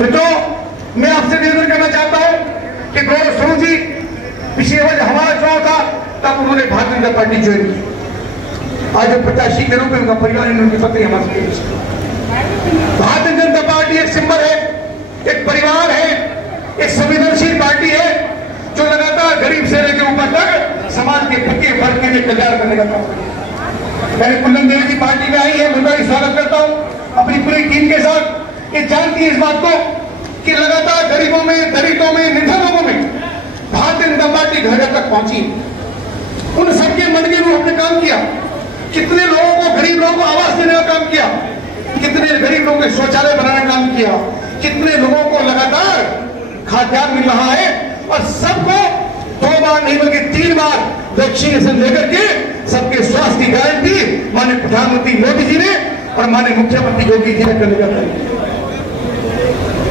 तो मैं आपसे निवेदन करना चाहता हूं कि गौरव स्वरूप जी पिछले बार हमारा चुनाव था तब उन्होंने भारतीय जनता पार्टी ज्वाइन की। आज प्रत्याशी के रूप में उनका परिवार उनकी पत्नी हमारे भारतीय जनता पार्टी एक सिंबल है, एक परिवार है, एक संवेदनशील पार्टी है जो लगातार गरीब से लेकर ऊपर तक समाज के पक्के वर्ग के लिए कल्याण करने का काम करती है। मैंने कुंदन देवी की पार्टी में आई है, मैं उनका स्वागत करता हूं अपनी पूरी टीम के साथ। ये जानती है इस बात को कि लगातार गरीबों में, दलितों में, निर्धन लोगों में भारतीय जनता पार्टी घर घर तक पहुंची। उन सबके मन के रूप में काम किया। कितने लोगों को, गरीब लोगों को आवास देने का काम किया, कितने गरीब लोगों के शौचालय बनाने का काम किया, कितने लोगों को लगातार खाद्यान्न मिल रहा है और सबको 2 बार नहीं बल्कि 3 बार वैक्सीनेशन लेकर के सबके स्वास्थ्य की गारंटी माननीय प्रधानमंत्री मोदी जी ने और माननीय मुख्यमंत्री योगी जी ने करने का तरीका।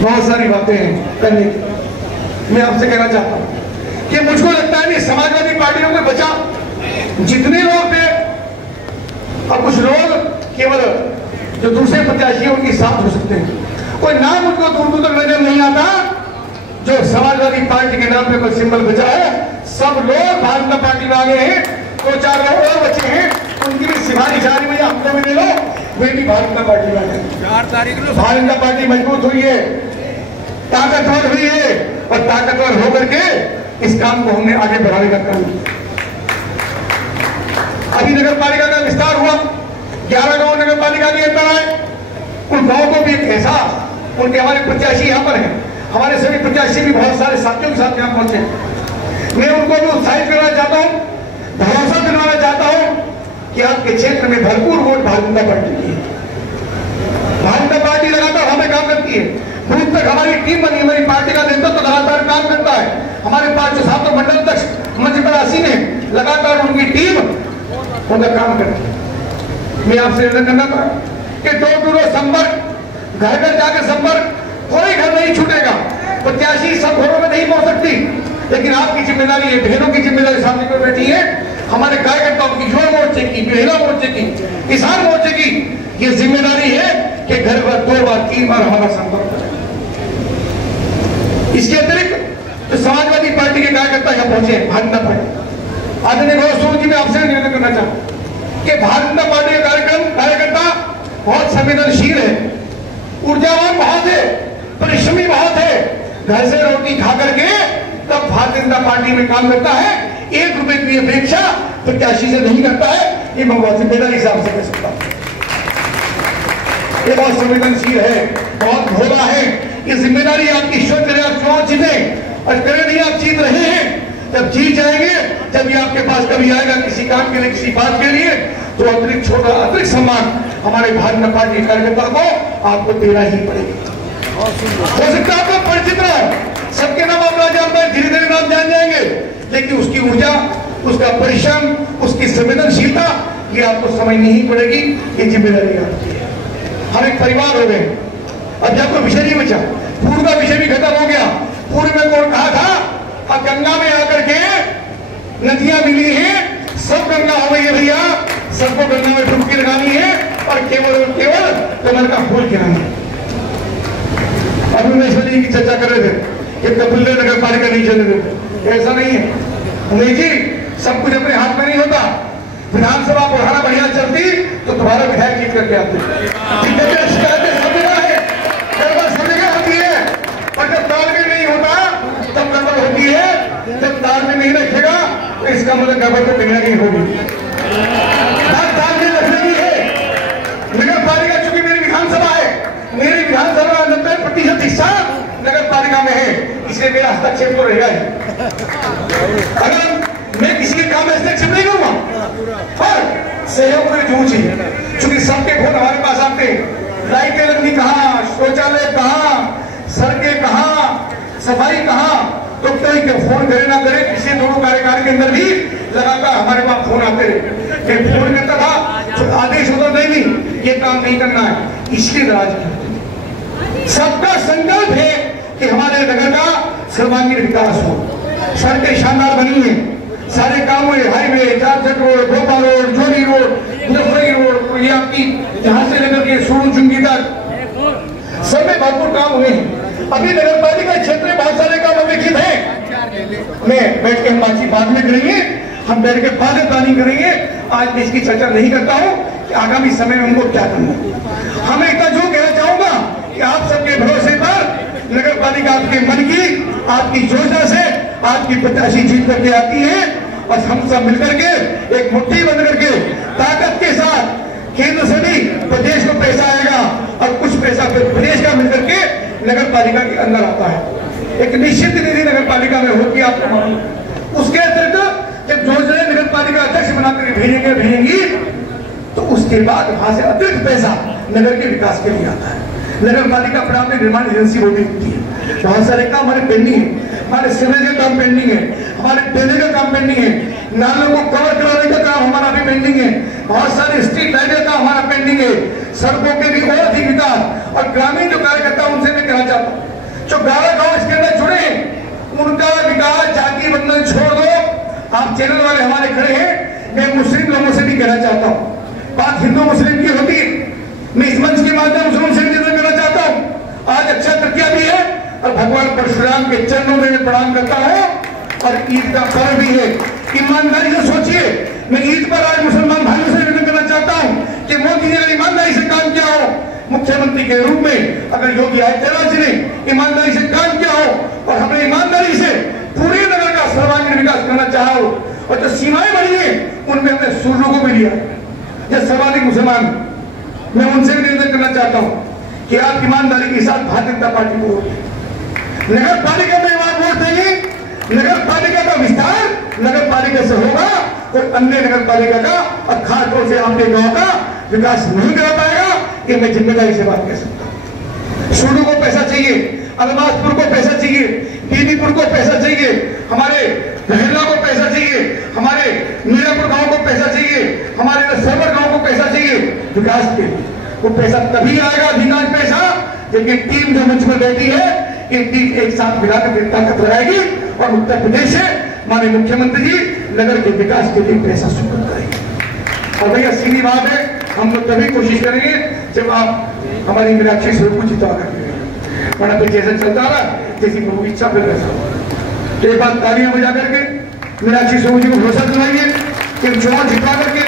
बहुत सारी बातें हैं करने की। मैं आपसे कहना चाहता हूं कि मुझको लगता है कि समाजवादी पार्टियों में बचा जितने लोग थे और कुछ लोग केवल जो दूसरे प्रत्याशी हैं उनके साथ हो सकते हैं। कोई नाम उनको दूर दूर तक नजर नहीं आता जो समाजवादी पार्टी के नाम पे कोई सिंबल बचा है। सब लोग भारतीय जनता पार्टी में आ गए हैं। 2-4 लोग और बचे हैं, उनकी भी सिफारिश आ रही है, हफ्ते में ले लो, वे भी भारतीय जनता पार्टी में आ गए। 4 तारीख को भारतीय जनता पार्टी मजबूत हुई है, ताकतवर हुई है और ताकतवर होकर के इस काम को हमने आगे बढ़ाने का काम किया। अभी नगर पालिका का विस्तार हुआ, 11 गांव नगर पालिका के अंदर आए। उन गांव को भी एक एहसास, उनके हमारे प्रत्याशी यहाँ पर हैं, हमारे सभी प्रत्याशी भी बहुत सारे साथियों के साथ यहाँ पहुंचे। मैं उनको भी उत्साहित करना चाहता हूँ, भरोसा दिलवाना चाहता हूँ कि आपके क्षेत्र में भरपूर वोट भारतीय जनता पार्टी की है। भारतीय जनता पार्टी लगातार हमें काम करती है। बूथ तक हमारी टीम बनी, हमारी पार्टी का नेतृत्व तो लगातार काम करता है। हमारे 5 छात्र मंडल तक मंजपरासी ने लगातार उनकी टीम उनका काम करती है। मैं आपसे निवेदन करना था कि डोर संपर्क, घर घर जाकर संपर्क, कोई घर नहीं छूटेगा। प्रत्याशी सब घरों में नहीं पहुंच सकती, लेकिन आपकी जिम्मेदारी है, बहनों की जिम्मेदारी सामने पर बैठी है, हमारे कार्यकर्ताओं की, युवा मोर्चे की, महिला मोर्चे की, किसान मोर्चे की ये जिम्मेदारी है कि घर पर 2 बार 3 बार हमारा संपर्क करें। इसके अतिरिक्त जो समाजवादी पार्टी के कार्यकर्ता यहाँ पहुंचे हैं, भारतीय जनता पार्टी, आदरणीय गौरव स्वरूप जी मैं आपसे निवेदन करना चाहूं कि भारतीय जनता पार्टी के कार्यकर्ता बहुत संवेदनशील है, ऊर्जावान बहुत है, परिश्रमी बहुत है। घर से रोटी खा करके तब भारतीय जनता पार्टी में काम करता है। 1 रुपए की अपेक्षा प्रत्याशी से नहीं करता है। ये मैं बहुत जिम्मेदारी से आपसे कह सकता हूं। ये बहुत संवेदनशील है, बहुत भोला है। ये जिम्मेदारी आपकी ईश्वर करे आप चुनाव जीते और करे नहीं आप जीत रहे हैं। जब जीत जाएंगे, जब ये आपके पास कभी आएगा किसी काम के लिए, किसी बात के लिए, तो अतिरिक्त छोटा अतिरिक्त सम्मान हमारे भारतीय जनता पार्टी कार्यकर्ता को आपको देना ही पड़ेगा। हो सकता है आपको परिचित रहा, सबके नाम आप ना जान पाए, धीरे धीरे नाम जान जाएंगे, लेकिन उसकी ऊर्जा, उसका परिश्रम, उसकी संवेदनशीलता ये आपको समझनी ही पड़ेगी। ये जिम्मेदारी आपकी है। हम एक परिवार हो गए। अब जब कोई विषय नहीं बचा, पूर्व का विषय भी खत्म हो गया। पूर्व में कौन कहा था अब गंगा में आकर के नदियां मिली हैं, सब गंगा हो गई है भैया, सबको गंगा में डुबकी लगानी है और केवल और केवल कमल का फूल गिराना है। अभी महेश्वर जी की चर्चा कर रहे थे कि कपिल नगर पालिका नहीं चलने देते, ऐसा नहीं है। नहीं जी, सब कुछ अपने हाथ में नहीं होता। विधानसभा बढ़ाना बढ़िया चलती तो तुम्हारा विधायक जीत करके आते। शिकायतें सब जगह है, सब जगह होती है, और जब तालमेल नहीं होता तब गड़बड़ होती है। जब तालमेल नहीं रखेगा तो इसका मतलब गड़बड़ तो कहीं ना कहीं होगी। तालमेल रखने की है। नगर पालिका चूंकि मेरी विधानसभा है, मेरी विधानसभा का 90% हिस्सा नगर पालिका में है, इसलिए मेरा हस्तक्षेप तो रहेगा ही। अगर मैं किसी के काम में हस्तक्षेप नहीं करूंगा और सहयोग में जूझ ही, चूंकि सबके फोन हमारे पास आते हैं, लाइटें लगनी कहाँ, शौचालय कहाँ, सड़कें कहाँ, सफाई कहाँ, तो क्यों फोन करे ना करे, पिछले 2 कार्यकाल के अंदर भी लगातार हमारे पास फोन आते रहे। मैं फोन करता था तो आदेश होता नहीं, ये काम नहीं करना है, इसलिए नाराज किया। सबका संकल्प है कि हमारे नगर का सर्वांगीण विकास हो। सड़कें शानदार बनी है, सारे काम हुए, हाईवे, 4 रोड, भोपाल रोड, जोड़ी रोड, मुजफ्फरपुर रोड, ये आपकी जहां से लेकर के सोनू चुंगी तक सब में भरपूर काम हुए हैं। अभी नगर पालिका क्षेत्र में बहुत सारे काम अपेक्षित है। मैं बैठ के हम बातचीत बाद में करेंगे, हम बैठ के बाद में प्लानिंग करेंगे। आज मैं इसकी चर्चा नहीं करता हूँ कि आगामी समय में हमको क्या करना है। हमें इतना जो कहना चाहूंगा कि आप सबके भरोसे पर नगर पालिका आपके मन की, आपकी योजना से आपकी प्रत्याशी जीत करके आती है। बस हम सब मिलकर के एक मुट्ठी बंद करके ताकत के साथ केंद्र से भी प्रदेश को पैसा आएगा और कुछ पैसा फिर प्रदेश का मिलकर के नगर पालिका के अंदर आता है। एक निश्चित निधि नगर पालिका में होती है, आपको मालूम। उसके अतिरिक्त जब योजना नगर पालिका अध्यक्ष बनाकर भेजेंगी तो उसके बाद वहां से अतिरिक्त पैसा नगर के विकास के लिए आता है। नगर पालिका अपने आप में निर्माण एजेंसी होती है। बहुत सारे काम हमारे पेंडिंग है, हमारे सीवरेज का काम पेंडिंग है, हमारे ड्रेनेज का काम पेंडिंग है, नालों को कवर कराने का काम हमारा भी पेंडिंग है, बहुत सारे स्ट्रीट लाइट का काम हमारा पेंडिंग है, सड़कों के भी और अधिक विकास। और ग्रामीण जो कार्यकर्ता उनसे मैं कहना चाहता हूँ, जो गाँव इसके अंदर जुड़े उनका विकास जाति बंधन छोड़ दो। आप चैनल वाले हमारे खड़े हैं, मैं मुस्लिम लोगों से भी कहना चाहता हूँ, बात हिंदू मुस्लिम की होती है, मैं इस मंच के माध्यम से उनसे निवेदन करना चाहता हूँ। आज अच्छा तृतीया भी है और भगवान परशुराम के चरणों में मैं प्रणाम करता हूँ और ईद का पर्व भी है। ईमानदारी से सोचिए, मैं ईद पर आज मुसलमान भाइयों से निवेदन करना चाहता हूँ कि मोदी ने अगर ईमानदारी से काम किया हो मुख्यमंत्री के रूप में, अगर योगी आदित्यनाथ जी ने ईमानदारी से काम किया हो और हमने ईमानदारी से पूरे नगर का सर्वांगीण विकास करना चाहा हो और जो सीमाएं बनी है उनमें हमने सूर्यों को भी लिया, जो सर्वाधिक मुसलमान, मैं उनसे भी निवेदन करना चाहता हूं कि आप ईमानदारी के साथ भारतीय जनता पार्टी को नगर पालिका में वोट देंगे। नगर पालिका का विस्तार नगर पालिका से होगा, कोई अन्य नगर पालिका का और खासतौर से अपने गांव का विकास नहीं कर पाएगा। ये मैं जिम्मेदारी से बात कर सकता हूँ। शुरू को पैसा चाहिए, अलमासपुर को पैसा चाहिए, बीबीपुर को पैसा चाहिए, हमारे रहला को पैसा चाहिए, हमारे मीरापुर गांव को पैसा चाहिए, हमारे सरवर गांव को पैसा चाहिए विकास के लिए। वो पैसा तभी आएगा, अधिकांश पैसा, जबकि टीम जो मंच पर बैठी है ये टीम एक साथ मिलाकर ताकत लगाएगी और उत्तर प्रदेश से माननीय मुख्यमंत्री जी नगर के विकास के लिए पैसा स्वीकृत करेंगे। और भैया सीधी बात है, हम लोग तभी कोशिश करेंगे जब आप हमारी मीनाक्षी स्वरूप को जिता कर, वरना फिर जैसे चलता रहा जैसी प्रभु की इच्छा फिर वैसा। तो एक बात तालियां बजा करके मीनाक्षी स्वरूप जी को भरोसा दिलाइए कि चुनाव जिता करके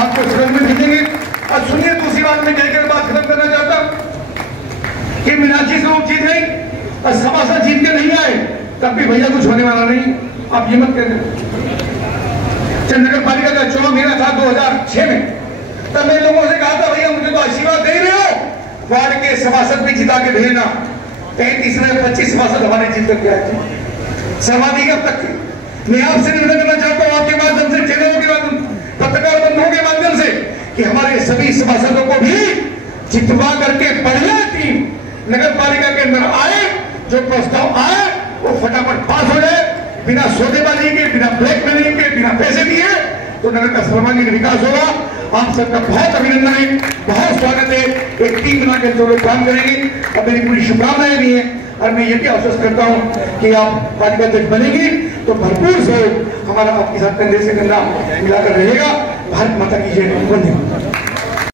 आपको सदन में भेजेंगे। और सुनिए, दूसरी बात में कहकर बात खत्म करना चाहता हूं कि मीनाक्षी स्वरूप जीत गई और सभासद जीत के नहीं आए तब भी भैया कुछ होने वाला नहीं। आप ये मत कहते। जब नगर पालिका का चुनाव मेरा था 2006 में, तब मैं लोगों से कहा था भैया मुझे तो आशीर्वाद दे रहे हो, वार्ड के सभासद भी जिता के भेजना। 33 में 25 सभासद हमारे जीत करके आए थे, सर्वाधिक अब तक थे। मैं आपसे निवेदन करना चाहता हूँ आपके माध्यम से, चैनलों के माध्यम, पत्रकार बंधुओं के माध्यम से कि हमारे सभी सभासदों को भी जितवा करके बढ़िया टीम नगर पालिका के अंदर आए, जो प्रस्ताव आए वो फटाफट पास हो जाए, बिना सौदेबाजी के, बिना ब्लैकमेलिंग के, बिना पैसे दिए, तो नगर का सर्वांगीण विकास होगा। आप सबका बहुत अभिनंदन है, बहुत स्वागत है। एक टीम बना के जो लोग काम करेंगे और मेरी पूरी शुभकामनाएं भी हैं। और मैं ये भी आश्वस्त करता हूँ कि आप पालिका अध्यक्ष बनेंगी तो भरपूर सहयोग हमारा आपके साथ कंधे से कंधा मिलाकर रहेगा। भारत माता की जय। धन्यवाद।